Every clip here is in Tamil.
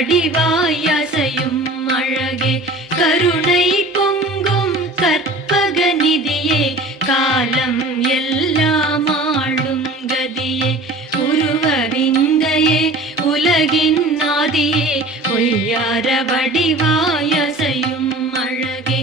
வடிவாய் அசையும் அழகே கருணை பொங்கும் கற்பக நிதியே காலம் எல்லாம் ஆளும் கதியே உருவவிந்தையே உலகின் ஆதியே பொய்யார வடிவாய் அசையும் அழகே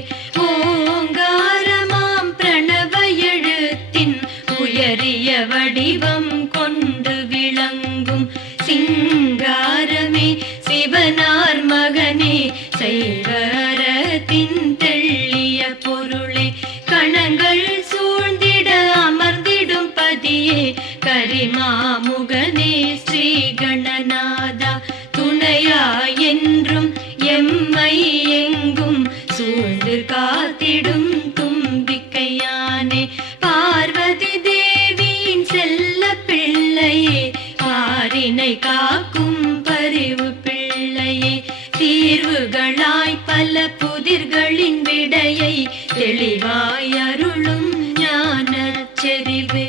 ஓங்காரமாம் பிரணவ எழுத்தின் உயரிய வடிவம் கொண்டு விளங்கும் சிங்காரமே சிவனார் மகனே செய்வரத்தின் தெள்ளிய பொருளே கணங்கள் சூழ்ந்திட அமர்ந்திடும் பதியே கரிமாமுகனே ஸ்ரீ கணநாதா துணையாய் என்றும் எம்மை எங்கும் சூழ்ந்து காத்திடும் தும்பிக்கையானே பார்வதி தேவியின் செல்ல பிள்ளையே பாரினை காக்கும் பரிவு பிள்ளையே தீர்வுகளாய் பல புதிர்களின் விடையை தெளிவாய் அருளும் ஞான செறிவே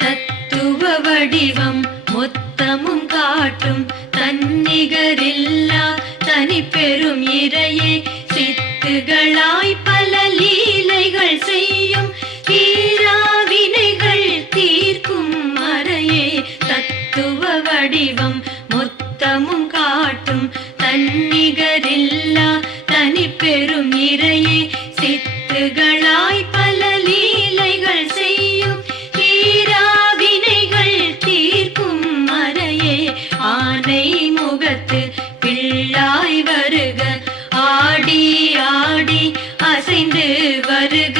தத்துவ வடிவம் மொத்தமும் காட்டும் தன்னிகரில்லா தனி பெரும் இறையே சித்துகளாய் பல லீலைகள் செய்யும் தீராவினைகள் தீர்க்கும் மறையே தத்துவ வடிவம் மொத்தமும் காட்டும் தன்னிகரில்லா தனி பெரும் இறையே சித்துகளாய் பல லீலைகள் செய்யும் தீராவினைகள் தீர்க்கும் மறையே ஆனை முகத்து பிள்ளாய் வருக ஆடி ஆடி அசைந்து வருக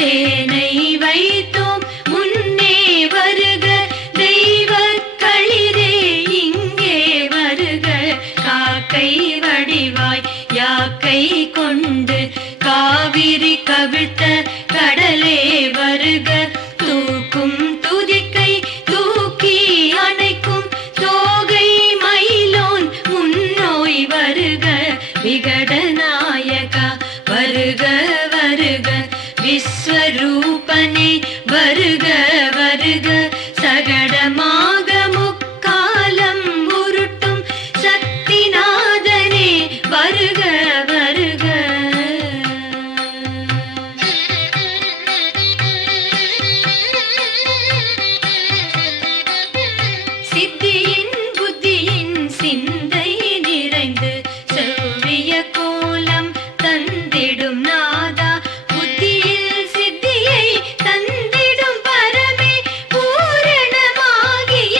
தேனை வைத்தோம் முன்னே வருக தெய்வ களிரே இங்கே வருக காக்கை வடிவாய் யாக்கை கொண்டு காவிரி கவிழ்த்த கடலே வருக தூக்கும் துதிக்கை தூக்கி அணைக்கும் தோகை மயிலோன் முன்னோய் வருக விகடநாயகா வருக வருக விஸ்வரூபனே வருக வருக சகடமாக முக்காலம் உருட்டும் சக்திநாதனே வருக வருக சித்தியின் புத்தியின் சிந்தை நிறைந்து செவ்விய கோலம் தந்திடும் நாதா புத்தியில் சித்தியை தந்திடும் பரமே பூரணமாகிய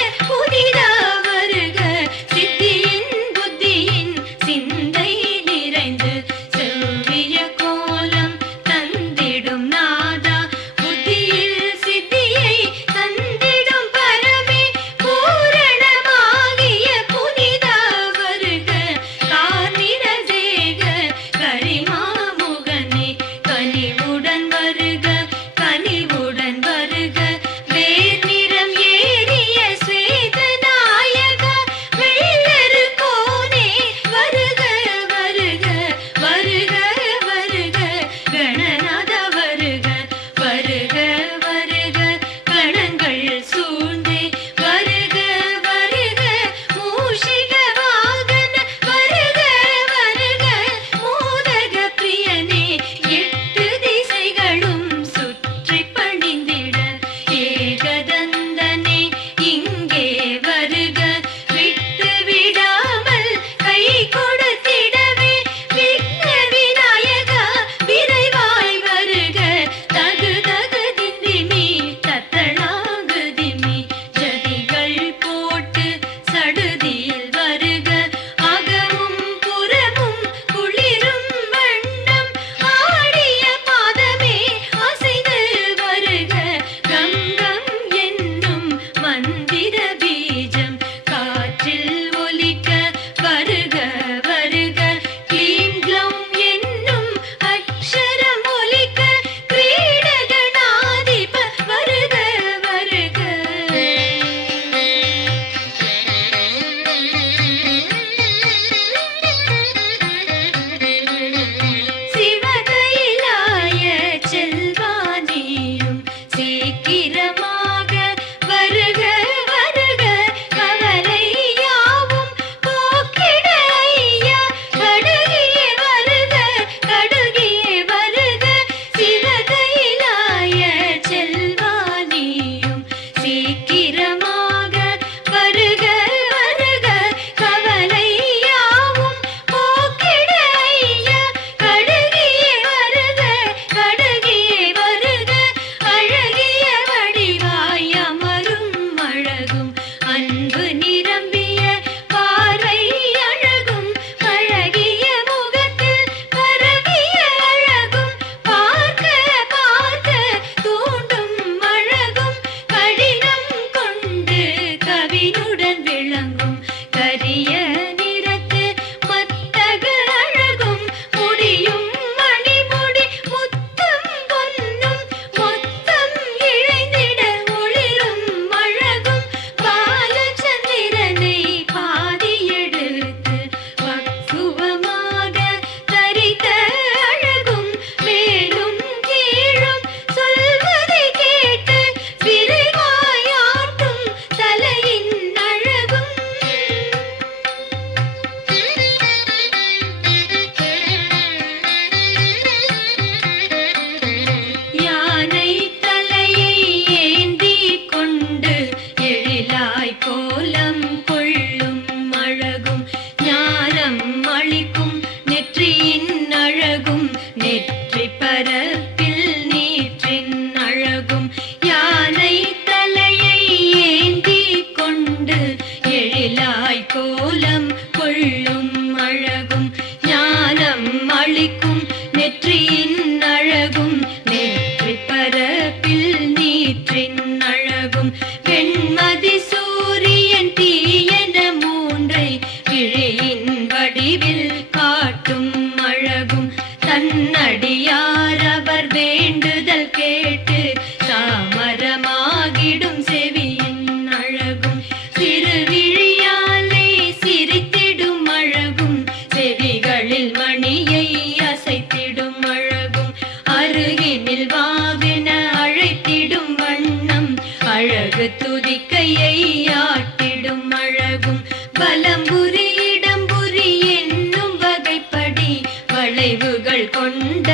இடையை ஆட்டிடும் அழகும் பலம்புரி இடம்புரி என்னும் வகைப்படி வளைவுகள் கொண்ட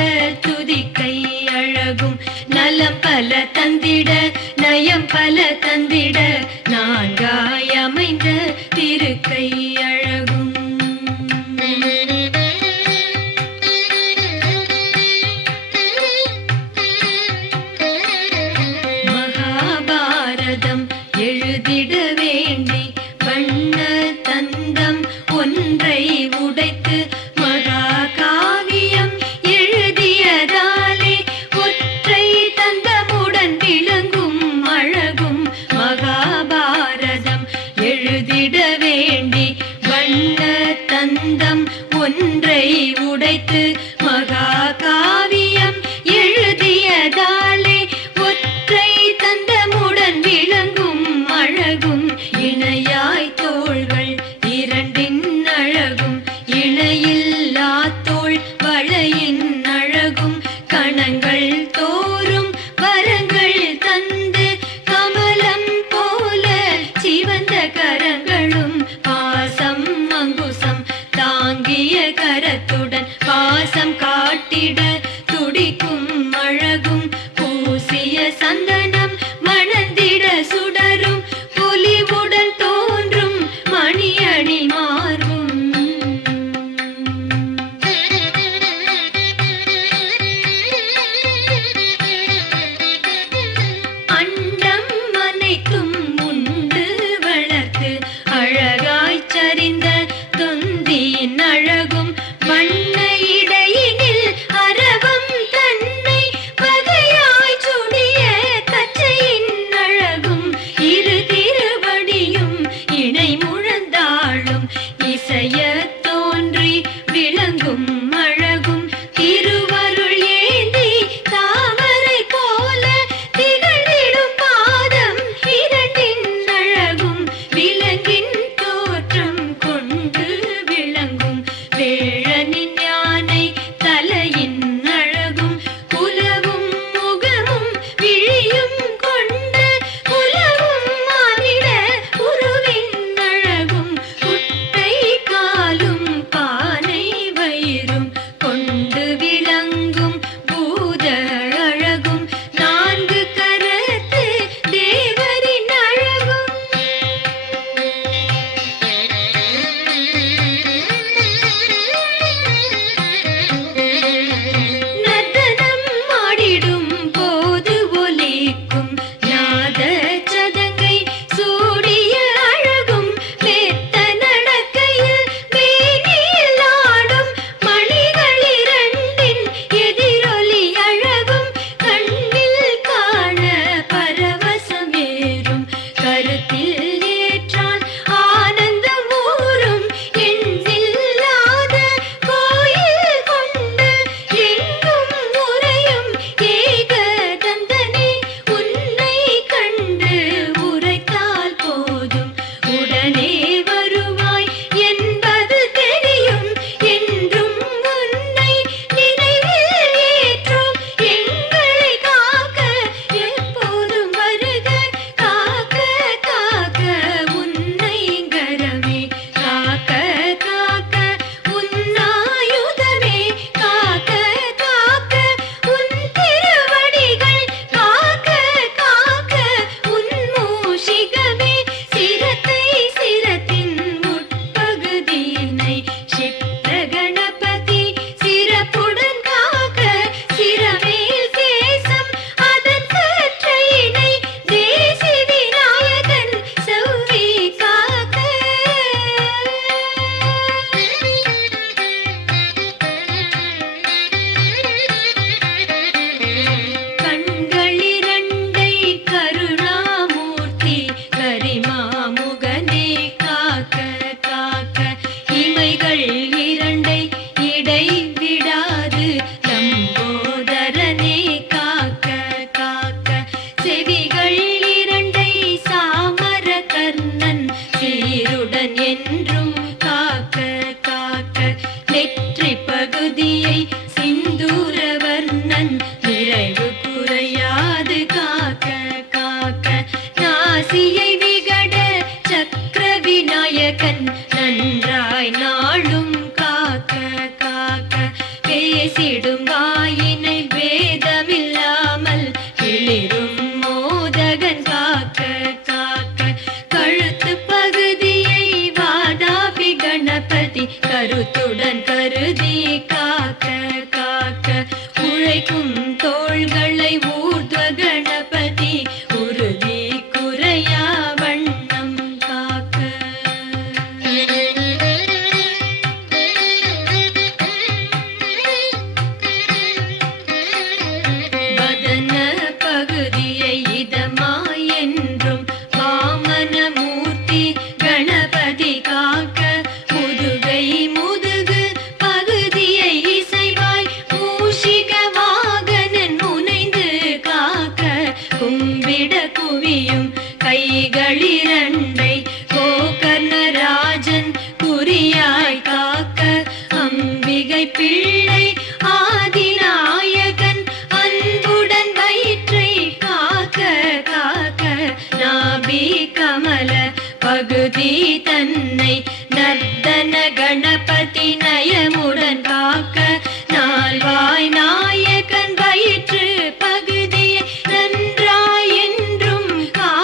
துதிக்கை அழகும் நலம் பல தந்திட நயம் பல தந்திட நான்காய் அமைந்த திருக்கை அழகும் மகாபாரதம் எழுதிட வேண்டி வண்ண தந்தம் ஒன்றை உடைத்து மகாகாவியம் எழுதியதாலே ஒற்றை தந்தமுடன் விளங்கும் அழகும் மகாபாரதம் எழுதிட வேண்டி வண்ண தந்தம் ஒன்றை உடைத்து மகாகாவியம் எழுதியதாலே ஒற்றை தந்தமுடன் விளங்கும் அழகும் இணையாய் தோள்கள் இரண்டின் அழகும் இணையில்லா தோள் வளையின் அழகும் கணங்கள் தோறும் வரங்கள் தந்து கமலம் போல சிவந்த கரங்களும் பாசம் அங்குசம் தாங்கிய கரத்துடன் பாசம் காட்டிட துடிக்கும் அழகும் பூசிய சந்தனம் மணந்திட சுடரும் பொலிவுடன் தோன்றும் மணியணி மாறும் அண்டம் அனைத்தும் உண்டு வளர்த்து அழகாய் சரிந்த தொந்தியின் அழகும் வண்ண இடையினில் அரவம் தன்னை வகையாய் சுடிய கச்சையின் அழகும் நயமுடன் காக்க காக்க கழுத்து பகுதியை வாதாபி கணபதி கருத்துடன் கருதி காக்க காக்க உழைக்கும் தோள்களை ஊர்த்வ கணபதி உறுதி குறையா வண்ணம் காக்க வதன பகுதியை இதமாயென்றும் வாமனமூர்த்தி கணபதி காக்க முதுகை முதுகு பகுதியை இசைவாய் மூஷிக வாகனன் முனைந்து காக்க கும்பிட குவியும் கைகளிரண்டை கோகர்ணராஜன் குறியாய் காக்க அம்பிகை பிள்ளை ஆதிநாயகன் அன்புடன் வயிற்றை காக்க காக்க நாபி கமல பகுதி தன்னை நர்த்தன கணபதி நயமுடன் காக்க நால்வாய் நாயகன் வயிற்று பகுதியை நன்றாய் என்றும் காக்க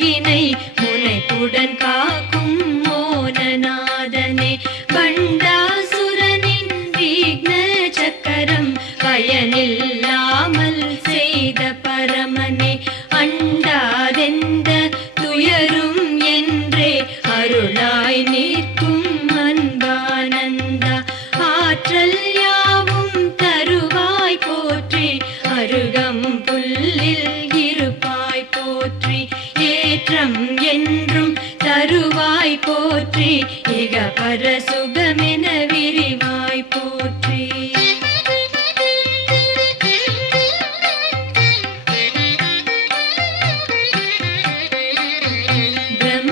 உலகினை முனைப்புடன் காக்கும் மோனநாதனே பண்டாசுரனின் விக்ன சக்கரம் பயனில்லாமல் செய்த பரமனே அண்டாதெந்த துயரும் என்றே அருளாய் நிற்கும் அன்பானந்தா ஆற்றல் யாவும் தருவாய் போற்றி அருகம் புல்லில் இருப்பாய் போற்றி ஏற்றம் என்றும் தருவாய் போற்றி இக பரசுகமென விரிவாய் போற்றி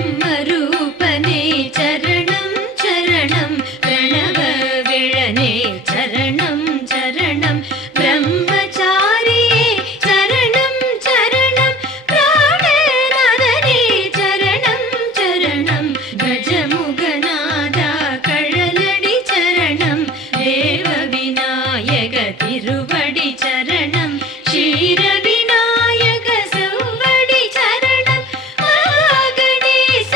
பிரம்மரூபனே சரணம் சரணம் பிரணவ விழனே சரணம் சரணம் பிரம்மச்சாரியே சரணம் சரணம் பிராணநாதனே சரணம் சரணம் கஜமுகநாதா கழலடி சரணம் தேவ விநாயக திருவடி சரணம் ஷீர விநாயக செவ்வடி சரணம் மகாகணேச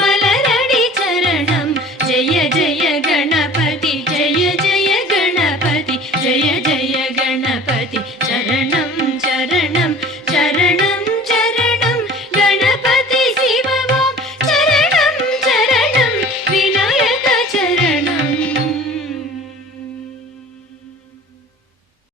மலரடி சரணம் ஜெய ஜெய கணபதி ஜெய ஜெய கணபதி ஜெய ஜெய கணபதி சரணம்